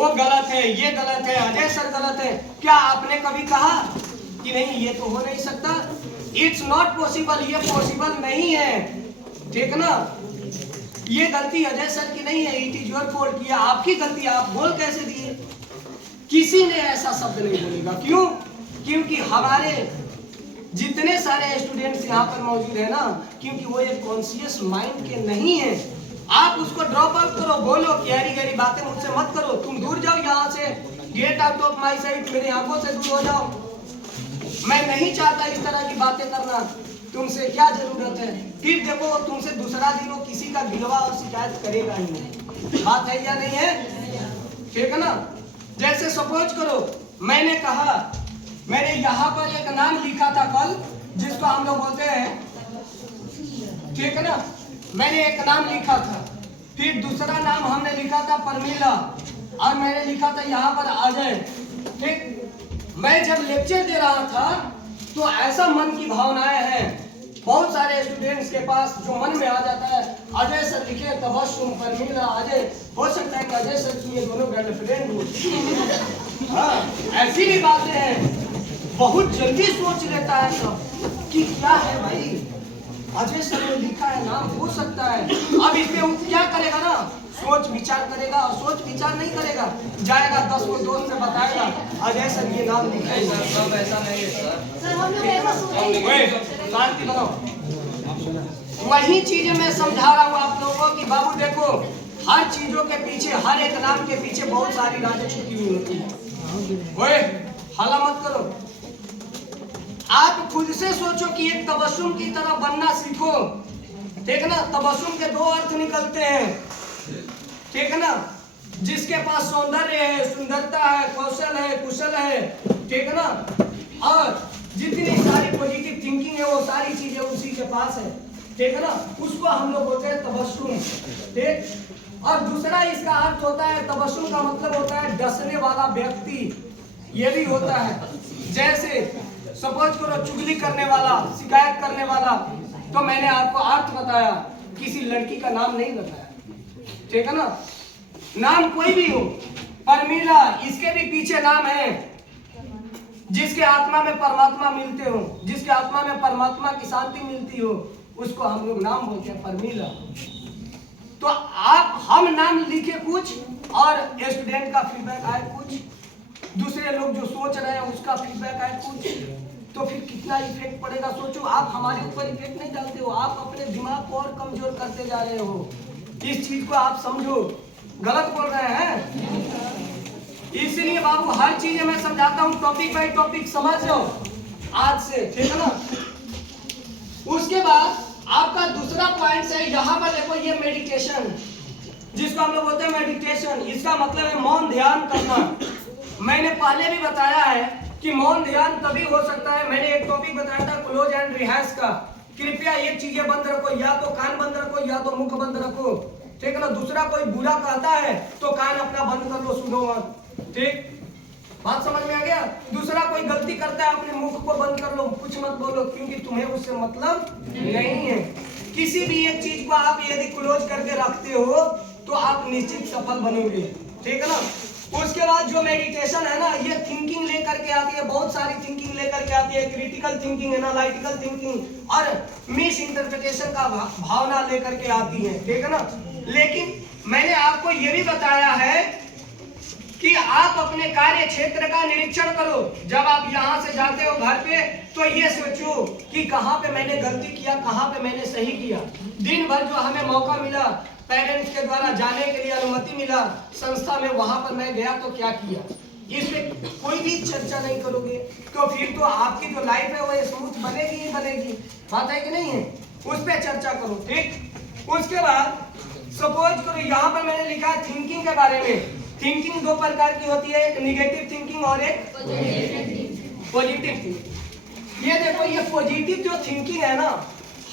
वो गलत है, ये गलत है, अजय सर गलत है। क्या आपने कभी कहा कि नहीं ये तो हो नहीं सकता? इट्स नॉट पॉसिबल, ये पॉसिबल नहीं है, ठीक ना। ये गलती अजय सर की नहीं है, इट इज योर फॉल्ट, ये आपकी गलती, आप बोल कैसे दिए? किसी ने ऐसा शब्द नहीं बोलेगा। क्यों? क्योंकि हमारे जितने सारे स्टूडेंट्स यहाँ पर मौजूद है ना, क्योंकि वो एक कॉन्शियस माइंड के नहीं है। आप उसको ड्रॉप आउट करो, बोलो कि गहरी गहरी बातें मुझसे मत करो, तुम दूर जाओ यहाँ से, get out of my site, मेरी आंखों से दूर हो जाओ। मैं नहीं चाहता इस तरह की बातें करना, तुमसे क्या जरूरत है? फिर देखो तुमसे दूसरा दिन वो किसी का गिलवा और शिकायत करेगा ही नहीं। बात है या नहीं है? ठीक है ना। जैसे सपोज करो मैंने कहा, मैंने यहाँ पर एक नाम लिखा था कल, जिसको हम लोग बोलते हैं, ठीक है ना, मैंने एक नाम लिखा था, फिर दूसरा नाम हमने लिखा था परमीला, और मैंने लिखा था यहाँ पर अजय। ठीक, मैं जब लेक्चर दे रहा था तो ऐसा मन की भावनाएं हैं बहुत सारे स्टूडेंट्स के पास, जो मन में आ जाता है, अजय सर लिखे तबस्सुम परमीला अजय, हो सकता है कि अजय सर की ये दोनों गर्लफ्रेंड हो। हाँ, ऐसी भी बातें हैं। बहुत जल्दी सोच लेता है सब कि क्या है भाई, अजय सर ने लिखा है, नाम हो सकता है। अब इसमें वो क्या करेगा ना, सोच विचार करेगा, और सोच विचार नहीं करेगा, जाएगा 10 को दोस्त से बताएगा अजय सर ये नाम लिखा है। सब ऐसा नहीं है सर, हम लोग ऐसा शांति बनाओ। वही चीजें मैं समझा रहा हूँ आप लोगों को कि बाबू देखो, हर चीजों के पीछे, हर एक नाम के पीछे बहुत सारी राजें छुपी हुई होती है। ओए हल्ला मत करो, आप खुद से सोचो कि एक तबस्सुम की तरह बनना सीखो। ठीक है ना, तबस्सुम के दो अर्थ निकलते हैं, ठीक है ना, जिसके पास सौंदर्य है, सुंदरता है, कौशल है, कुशल है, ठीक है ना, और जितनी सारी पॉजिटिव थिंकिंग है वो सारी चीजें उसी के पास है, ठीक है ना, उसको हम लोग बोलते हैं तबस्सुम। ठीक, और दूसरा इसका अर्थ होता है, तबस्सुम का मतलब होता है डसने वाला व्यक्ति, ये भी होता है। जैसे सपोज करो चुगली करने वाला, शिकायत करने वाला, तो मैंने आपको अर्थ बताया, किसी लड़की का नाम नहीं बताया, ठीक है ना, नाम कोई भी हो, परमीला, इसके भी पीछे नाम है, जिसके आत्मा में परमात्मा मिलते हो, जिसके आत्मा में परमात्मा की शांति मिलती हो, उसको हम लोग नाम बोलते हैं परमीला। तो आप, हम नाम लिखे कुछ और स्टूडेंट का फीडबैक आए कुछ, दूसरे लोग जो सोच रहे हैं उसका फीडबैक आए कुछ, तो फिर कितना इफेक्ट पड़ेगा सोचो। आप हमारे ऊपर इफेक्ट नहीं डालते हो, आप अपने दिमाग को और कमजोर करते जा रहे हो। इस चीज को आप समझो, गलत बोल रहे हैं। इसलिए बाबू हर चीज मैं समझाता हूँ, टॉपिक बाय टॉपिक समझ जाओ आज से, ठीक है ना। उसके बाद आपका दूसरा पॉइंट है, यहाँ पर देखो ये मेडिटेशन, जिसको हम लोग बोलते हैं मेडिटेशन, इसका मतलब है मौन ध्यान करना। मैंने पहले भी बताया है कि मौन ध्यान तभी हो सकता है, मैंने एक टॉपिक बताया था क्लोज एंड रिहर्स का, कृपया एक चीजें बंद रखो, या तो कान बंद रखो या तो मुख बंद रखो, ठीक है ना। दूसरा कोई बुरा कहता है तो कान अपना बंद कर लो, सुनो मत, ठीक, बात समझ में आ गया। दूसरा कोई गलती करता है, अपने मुख को बंद कर लो, कुछ मत बोलो, क्योंकि तुम्हें उससे मतलब नहीं है। किसी भी एक चीज को आप यदि क्लोज करके रखते हो तो आप निश्चित सफल बनोगे, ठीक है ना। उसके बाद जो मेडिटेशन है ना, ये थिंकिंग लेकर के आती है, बहुत सारी थिंकिंग लेकर के आती है, क्रिटिकल थिंकिंग, एनालिटिकल थिंकिंग और मिस इंटरप्रिटेशन का भावना लेकर के आती है, ठीक है ना। लेकिन मैंने आपको ये भी बताया है कि आप अपने कार्य क्षेत्र का निरीक्षण करो। जब आप यहाँ से जाते हो घर पे तो ये सोचो कि कहाँ पे मैंने गलती किया, कहाँ पे मैंने सही किया। दिन भर जो हमें मौका मिला, पेरेंट्स के द्वारा जाने के लिए अनुमति मिला संस्था में, वहां पर मैं गया तो क्या किया, इसमें कोई भी चर्चा नहीं करोगे तो फिर तो आपकी जो लाइफ है वो स्मूथ बनेगी ही बनेगी। बात है कि नहीं है, उस पर चर्चा करो, ठीक। उसके बाद सपोज करो यहाँ पर मैंने लिखा है थिंकिंग के बारे में। थिंकिंग दो प्रकार की होती है, एक निगेटिव थिंकिंग और एक पॉजिटिव थिंकिंग। ये देखो, ये पॉजिटिव जो थिंकिंग है ना,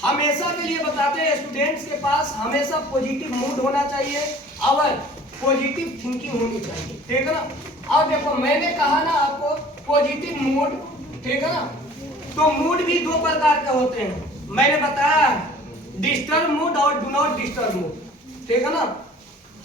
हमेशा के लिए बताते हैं स्टूडेंट्स के पास हमेशा पॉजिटिव मूड होना चाहिए और पॉजिटिव थिंकिंग होनी चाहिए, ठीक है ना। और देखो मैंने कहा ना आपको पॉजिटिव मूड, ठीक है ना, तो मूड भी दो प्रकार के होते हैं। मैंने बताया डिस्टर्ब मूड और डू नॉट डिस्टर्ब मूड, ठीक है ना।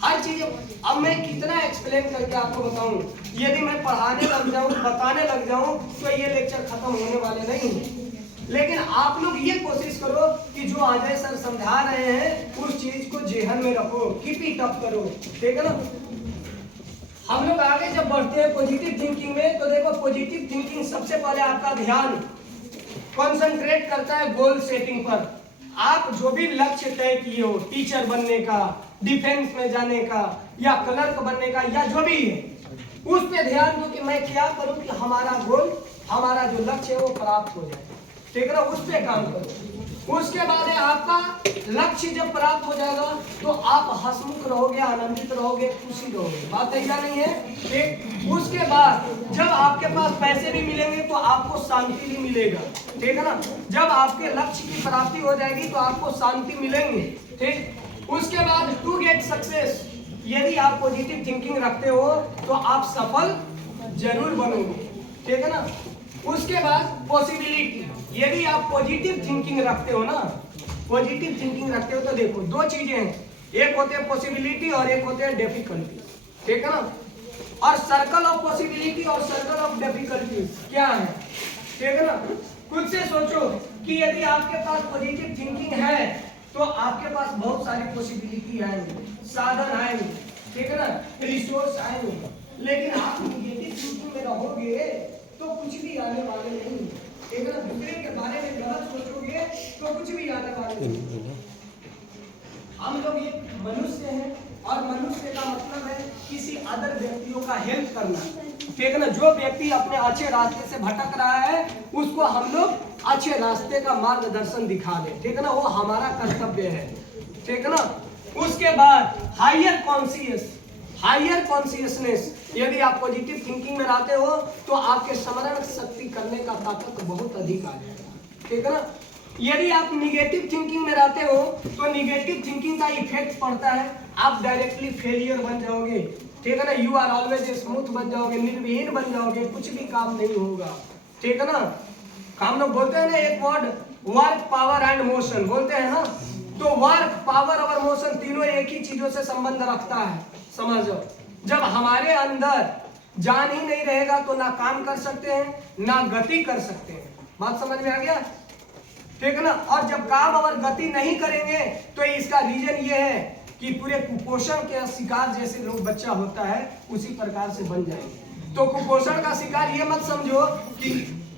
हर चीज। अब मैं कितना एक्सप्लेन करके आपको बताऊं, यदि मैं पढ़ाने लग जाऊं, बताने लग जाऊं, तो ये लेक्चर खत्म होने वाले नहीं हैं। लेकिन आप लोग ये कोशिश करो कि जो अजय सर समझा रहे हैं उस चीज को जेहन में रखो, कीप इट अप करो, ठीक है ना। हम लोग आगे जब बढ़ते हैं पॉजिटिव थिंकिंग में, तो देखो पॉजिटिव थिंकिंग सबसे पहले आपका ध्यान कंसंट्रेट करता है गोल सेटिंग पर। आप जो भी लक्ष्य तय किए हो, टीचर बनने का, डिफेंस में जाने का, या क्लर्क बनने का, या जो भी है, उस पे ध्यान दो कि मैं क्या करूं कि हमारा गोल, हमारा जो लक्ष्य है वो प्राप्त हो जाए, ठीक है ना। उस पे काम करो। उसके बाद है आपका लक्ष्य जब प्राप्त हो जाएगा तो आप हंसमुख रहोगे, आनंदित रहोगे, खुशी रहोगे। बात ऐसा नहीं है, ठीक। उसके बाद जब आपके पास पैसे भी मिलेंगे तो आपको शांति भी मिलेगा, ठीक है ना। जब आपके लक्ष्य की प्राप्ति हो जाएगी तो आपको शांति मिलेंगे, ठीक। उसके बाद टू गेट सक्सेस, यदि आप पॉजिटिव थिंकिंग रखते हो तो आप सफल जरूर बनोगे, ठीक है ना। उसके बाद पॉसिबिलिटी, यदि आप पॉजिटिव थिंकिंग रखते हो ना, पॉजिटिव थिंकिंग रखते हो तो देखो दो चीजें हैं, एक होते हैं पॉसिबिलिटी और एक होते हैं डिफिकल्टी, ठीक है ना। और सर्कल ऑफ पॉसिबिलिटी और सर्कल ऑफ डिफिकल्टी क्या है, ठीक है ना। खुद से सोचो कि यदि आपके पास पॉजिटिव थिंकिंग है तो आपके पास बहुत सारी पॉसिबिलिटी आएंगे, साधन आएंगे, ठीक है ना, रिसोर्स आएंगे। लेकिन आप नेगेटिव थिंकिंग में रहोगे तो कुछ भी आने वाले नहीं, ठीक है ना। दूसरे के बारे में गलत सोचोगे तो कुछ भी आने वाले नहीं। हम लोग ये मनुष्य हैं और मनुष्य का मतलब है किसी अदर व्यक्तियों का हेल्प करना, ठीक है ना। जो व्यक्ति अपने अच्छे रास्ते से भटक रहा है उसको हम लोग अच्छे रास्ते का मार्गदर्शन दिखा दें, ठीक है ना, वो हमारा कर्तव्य है, ठीक है ना। उसके बाद हायर कॉन्शियस, हायर कॉन्शियसनेस, यदि आप पॉजिटिव थिंकिंग में रहते हो तो आपके स्मरण शक्ति करने का ताकत बहुत अधिक आ जाएगा, ठीक है ना। यदि आप निगेटिव थिंकिंग में रहते हो तो निगेटिव थिंकिंग का इफेक्ट पड़ता है, आप डायरेक्टली फेलियर बन जाओगे, ठीक है ना। यू आर ऑलवेज स्मूथ बन जाओगे, निर्विहीन बन जाओगे, कुछ भी काम नहीं होगा, ठीक है ना। हम लोग बोलते हैं ना एक word, work, power and motion, बोलते हैं ना। तो वर्क, पावर और मोशन तीनों एक ही चीजों से संबंध रखता है, समझो। जब हमारे अंदर जान ही नहीं रहेगा तो ना काम कर सकते हैं ना गति कर सकते हैं, बात समझ में आ गया, ठीक है ना। और जब काम और गति नहीं करेंगे तो इसका रीजन ये है कि पूरे कुपोषण के शिकार जैसे लोग बच्चा होता है उसी प्रकार से बन जाएंगे। तो कुपोषण का शिकार ये मत समझो कि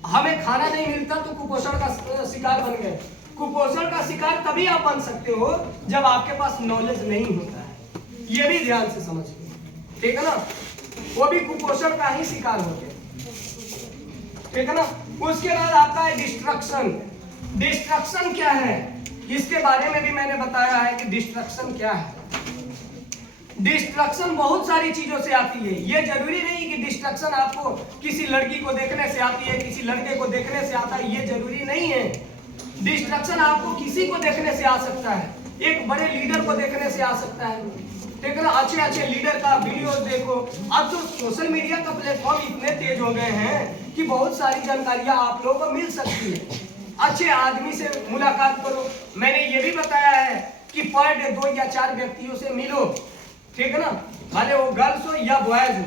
हमें खाना नहीं मिलता तो कुपोषण का शिकार बन गए। कुपोषण का शिकार तभी आप बन सकते हो जब आपके पास नॉलेज नहीं होता है, ये भी ध्यान से समझिए, ठीक है ना। वो भी कुपोषण का ही शिकार होते हैं, ठीक है ना। उसके बाद आपका है डिस्ट्रक्शन। डिस्ट्रक्शन क्या है, इसके बारे में भी मैंने बताया है कि डिस्ट्रक्शन क्या है। डिस्ट्रक्शन बहुत सारी चीजों से आती है, ये जरूरी नहीं कि डिस्ट्रक्शन आपको किसी लड़की को देखने से आती है, किसी लड़के को देखने से आता है, ये जरूरी नहीं है। डिस्ट्रक्शन आपको किसी को देखने से आ सकता है, एक बड़े लीडर को देखने से आ सकता है, ठीक है ना। अच्छे अच्छे लीडर का वीडियो देखो। अब तो सोशल मीडिया का प्लेटफॉर्म इतने तेज हो गए हैं कि बहुत सारी जानकारियां आप लोगों को मिल सकती है। अच्छे आदमी से मुलाकात करो। मैंने ये भी बताया है कि पर डे 2 या 4 व्यक्तियों से मिलो, ठीक है ना, भले वो गर्ल्स हो या बॉयज हो।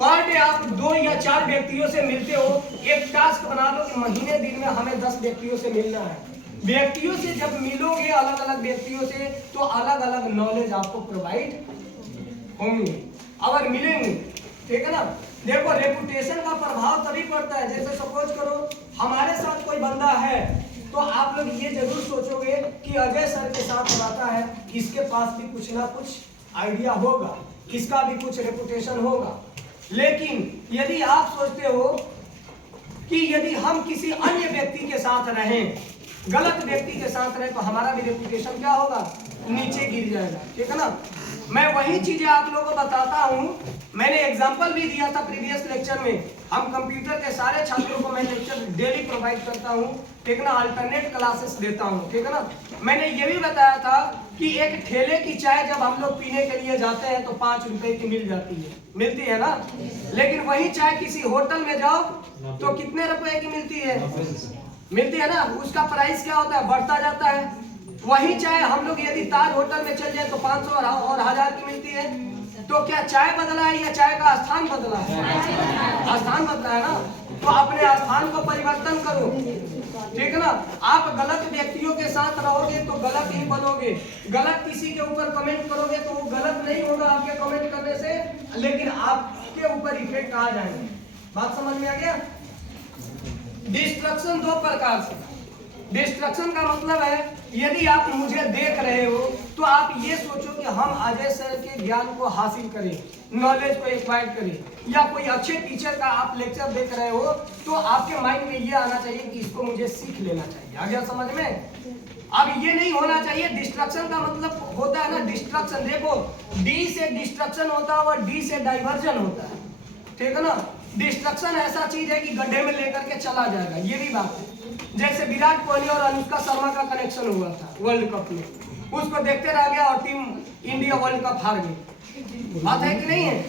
पर डे आप 2 या 4 व्यक्तियों से मिलते हो, एक टास्क बना लो कि महीने दिन में हमें 10 व्यक्तियों से मिलना है। व्यक्तियों से जब मिलोगे, अलग अलग व्यक्तियों से, तो अलग अलग नॉलेज आपको प्रोवाइड होंगे अगर मिलेंगे, ठीक है ना। देखो रेपुटेशन का प्रभाव तभी पड़ता है, जैसे सपोज करो हमारे साथ कोई बंदा है तो आप लोग ये जरूर सोचोगे कि अजय सर के साथ रहता है, इसके पास भी कुछ ना कुछ आइडिया होगा, इसका भी कुछ रेपुटेशन होगा। लेकिन यदि आप सोचते हो कि यदि हम किसी अन्य व्यक्ति के साथ रहें, गलत व्यक्ति के साथ रहे, तो हमारा भी रेपुटेशन क्या होगा, नीचे गिर जाएगा, ठीक है ना। मैं वही चीजें आप लोगों को बताता हूँ। मैंने एग्जांपल भी दिया था प्रीवियस लेक्चर में। हम कंप्यूटर के सारे छात्रों को मैं लेक्चर डेली प्रोवाइड करता हूँ, ठीक है ना, अल्टरनेट क्लासेस देता हूँ, ठीक है ना। मैंने ये भी बताया था कि एक ठेले की चाय जब हम लोग पीने के लिए जाते हैं तो 5 रुपए की मिल जाती है, मिलती है ना। लेकिन वही चाय किसी होटल में जाओ तो कितने रुपए की मिलती है, मिलती है ना। उसका प्राइस क्या होता है, बढ़ता जाता है, वही चाय हम लोग यदि ताज होटल में चल जाए तो 500 और 1000 की मिलती है। तो क्या चाय बदला है या चाय का स्थान बदला है? स्थान बदला है ना। तो अपने स्थान को परिवर्तन करो, ठीक है ना। आप गलत व्यक्तियों के साथ रहोगे तो गलत ही बनोगे। गलत किसी के ऊपर कमेंट करोगे तो वो गलत नहीं होगा आपके कमेंट करने से, लेकिन आपके ऊपर इफेक्ट आ जाएंगे। बात समझ में आ गया? डिस्ट्रक्शन दो प्रकार से। डिस्ट्रक्शन का मतलब है यदि आप मुझे देख रहे हो तो आप ये सोचो कि हम अजय सर के ज्ञान को हासिल करें, नॉलेज को एक्वायर करें, या कोई अच्छे टीचर का आप लेक्चर देख रहे हो तो आपके माइंड में ये आना चाहिए कि इसको मुझे सीख लेना चाहिए। आ गया समझ में? अब ये नहीं होना चाहिए। डिस्ट्रक्शन का मतलब होता है ना डिस्ट्रक्शन। देखो डी से डिस्ट्रक्शन होता है और डी से डाइवर्जन होता है, ठीक है ना। डिस्ट्रक्शन ऐसा चीज है कि गड्ढे में लेकर के चला जाएगा, ये भी बात है। जैसे विराट कोहली और अनुष्का शर्मा का कनेक्शन हुआ था वर्ल्ड कप में, उसको देखते रह गया और टीम इंडिया वर्ल्ड कप हार गई। बात है कि नहीं है?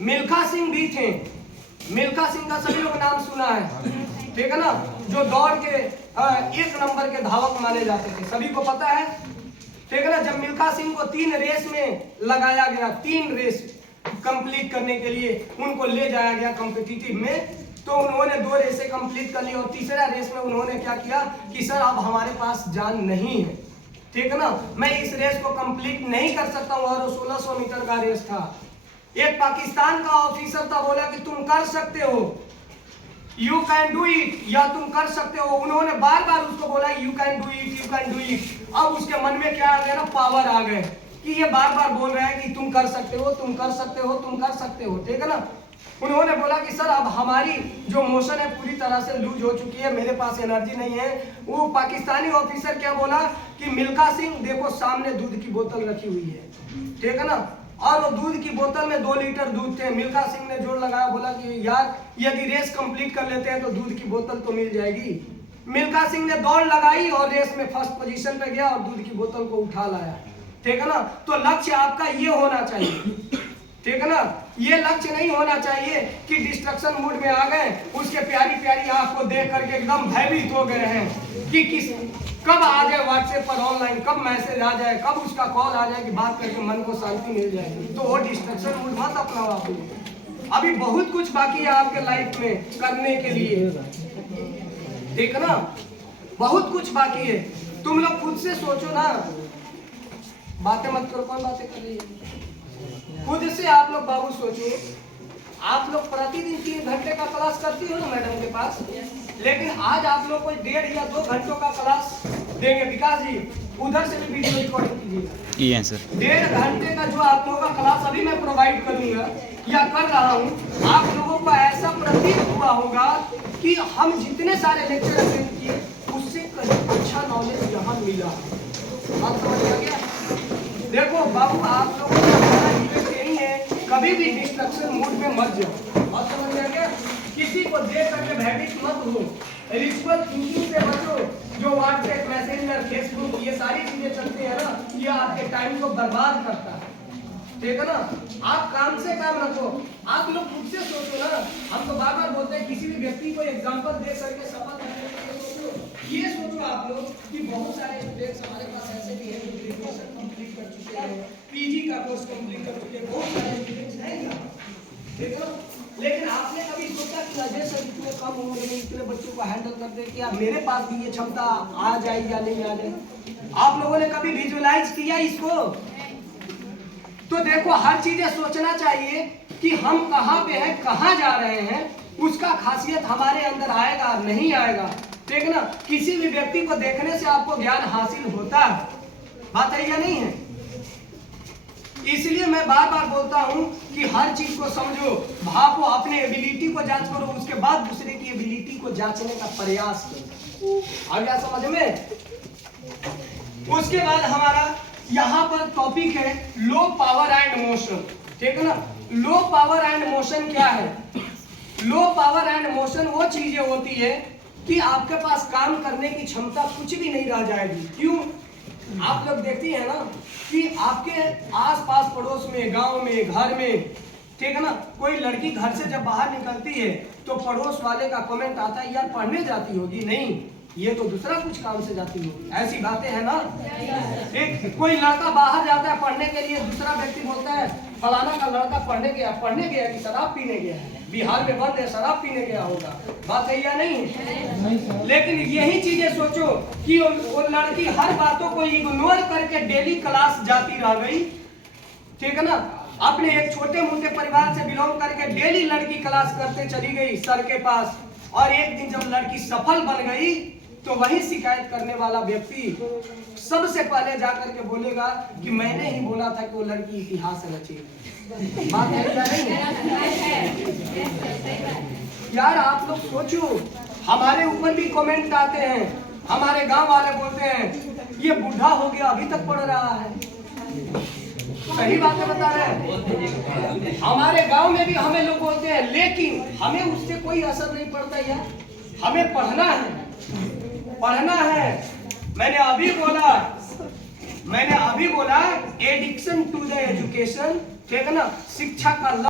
मिल्खा सिंह भी थे। मिल्खा सिंह का सभी लोग नाम सुना है, ठीक है ना, जो दौड़ के 1 नंबर के धावक माने जाते थे, सभी को पता है, ठीक है ना। जब मिल्खा सिंह को 3 रेस में लगाया गया, 3 रेस कंप्लीट करने के लिए उनको ले जाया गया कॉम्पिटिटिव में, तो उन्होंने 2 रेसें कंप्लीट कर ली और तीसरा रेस में उन्होंने क्या किया कि सर अब हमारे पास जान नहीं है, ठीक है ना, मैं इस रेस को कंप्लीट नहीं कर सकता हूँ। और 1600 मीटर का रेस था। एक पाकिस्तान का ऑफिसर था, बोला कि तुम कर सकते हो, यू कैन डू इट, या तुम कर सकते हो। उन्होंने बार बार उसको बोला you can do it, you can do it. अब उसके मन में क्या आ गया ना, पावर आ गए कि ये बार बार बोल रहा है कि तुम कर सकते हो, तुम कर सकते हो, तुम कर सकते हो, ठीक है ना। उन्होंने बोला कि सर अब हमारी जो मोशन है पूरी तरह से लूज हो चुकी है, मेरे पास एनर्जी नहीं है। वो पाकिस्तानी ऑफिसर क्या बोला कि मिल्खा सिंह देखो सामने दूध की बोतल रखी हुई है, ठीक है ना, और वो दूध की बोतल में 2 लीटर दूध थे। मिल्खा सिंह ने जोर लगाया, बोला कि यार यदि रेस कंप्लीट कर लेते हैं तो दूध की बोतल तो मिल जाएगी। मिल्खा सिंह ने दौड़ लगाई और रेस में फर्स्ट पोजीशन पे गया और दूध की बोतल को उठा लाया, ठीक है ना। तो लक्ष्य आपका ये होना चाहिए, ठीक है ना। ये लक्ष्य नहीं होना चाहिए कि डिस्ट्रक्शन मूड में आ गए, उसके प्यारी प्यारी आपको देख करके एकदम भयभीत हो गए हैं कि कब आ जाए व्हाट्सएप पर ऑनलाइन, कब मैसेज आ जाए, कब उसका कॉल आ जाए कि बात करके मन को शांति मिल जाएगी। तो वो डिस्ट्रक्शन मूड मत अपनाओ आप लोग। अभी बहुत कुछ बाकी है आपके लाइफ में करने के लिए, ठीक है ना, बहुत कुछ बाकी है। तुम लोग खुद से सोचो ना, बातें मत करो। कौन बातें कर रही है? खुद से आप लोग बाबू सोचो। आप लोग प्रतिदिन 3 घंटे का क्लास करती हो ना मैडम के पास, लेकिन आज आप लोग को 1.5 या 2 घंटों का क्लास देंगे। विकास जी उधर से भी वीडियो रिकॉर्डिंग कीजिएगा। सर 1.5 घंटे का जो आप लोगों का क्लास अभी मैं प्रोवाइड करूंगा या कर रहा हूं, आप लोगों को ऐसा प्रतीत हुआ होगा कि हम जितने सारे लेक्चर अटेंड किए उससे कहीं अच्छा नॉलेज यहाँ मिला। आप समझ आ गया? देखो बाबू आप लोगों का यही है, कभी भी डिस्ट्रक्शन मूड में मत जाओ। और समझ में आ गया? किसी को देख करके भयभीत मत हो, रिचुअल थिंकिंग से बचो। जो व्हाट्सएप, मैसेंजर, फेसबुक ये सारी चीजें चलती है ना, ये आपके टाइम को बर्बाद करता है, ठीक है ना। आप काम से काम रखो। आप लोग खुद से सोचो ना, हम तो बार बार बोलते हैं किसी भी व्यक्ति को एग्जाम्पल दे करके सफल करने के लिए सोचो। ये सोचो आप लोग कि बहुत सारे स्टूडेंट्स हमारे पास ऐसे भी हैं जो ग्रेजुएशन कंप्लीट कर चुके हैं, पीजी का कोर्स कंप्लीट कर चुके हैं, बहुत सारे स्टूडेंट्स हैं यहाँ, ठीक है ना। लेकिन आपने कभी सोचा कि अजय सर इतने कम उम्र में इतने बच्चों को हैंडल करते हैं, क्या मेरे पास भी ये क्षमता आ जाए या नहीं आ जाए? आप लोगों ने कभी विजुअलाइज किया इसको? तो देखो हर चीजें सोचना चाहिए कि हम कहाँ पे हैं, कहाँ जा रहे हैं, उसका खासियत हमारे अंदर आएगा नहीं आएगा, ठीक है ना। किसी भी व्यक्ति को देखने से आपको ज्ञान हासिल होता है, बात है या नहीं है? इसलिए मैं बार बार बोलता हूं कि हर चीज को समझो, भापो, अपने एबिलिटी को जांच करो, उसके बाद दूसरे की एबिलिटी को जांचने का प्रयास करो। आ गया समझ में? उसके बाद हमारा यहाँ पर टॉपिक है लो पावर एंड मोशन, ठीक है ना। लो पावर एंड मोशन क्या है? लो पावर एंड मोशन वो चीजें होती है कि आपके पास काम करने की क्षमता कुछ भी नहीं रह जाएगी। क्यों? आप लोग देखती है ना कि आपके आसपास पड़ोस में, गांव में, घर में, ठीक है ना, कोई लड़की घर से जब बाहर निकलती है तो पड़ोस वाले का कमेंट आता है यार पढ़ने जाती होगी नहीं, ये तो दूसरा कुछ काम से जाती हो, ऐसी बातें है ना। एक कोई लड़का बाहर जाता है पढ़ने के लिए, दूसरा व्यक्ति बोलता है फलाना का लड़का पढ़ने गया कि शराब पीने गया है, बिहार में बंद है, शराब पीने गया होगा। बात है या नहीं? लेकिन यही चीजें सोचो कि वो लड़की हर बातों को इग्नोर करके डेली क्लास जाती रह गई, ठीक है ना। अपने एक छोटे मोटे परिवार से बिलोंग करके डेली लड़की क्लास करते चली गई सर के पास, और एक दिन जब लड़की सफल बन गई तो वही शिकायत करने वाला व्यक्ति सबसे पहले जाकर के बोलेगा कि मैंने ही बोला था कि वो लड़की इतिहास रचेगी। बात है क्या नहीं? यार आप लोग सोचो, हमारे ऊपर भी कमेंट आते हैं, हमारे गांव वाले बोलते हैं ये बूढ़ा हो गया अभी तक पढ़ रहा है। सही बातें बता रहे हैं। हमारे गांव में भी हमें लोग बोलते हैं, लेकिन हमें उससे कोई असर नहीं पड़ता यार। हमें पढ़ना है, पढ़ना है। मैंने अभी बोला एडिक्शन टू द एजुकेशन, ठीक है ना, शिक्षा का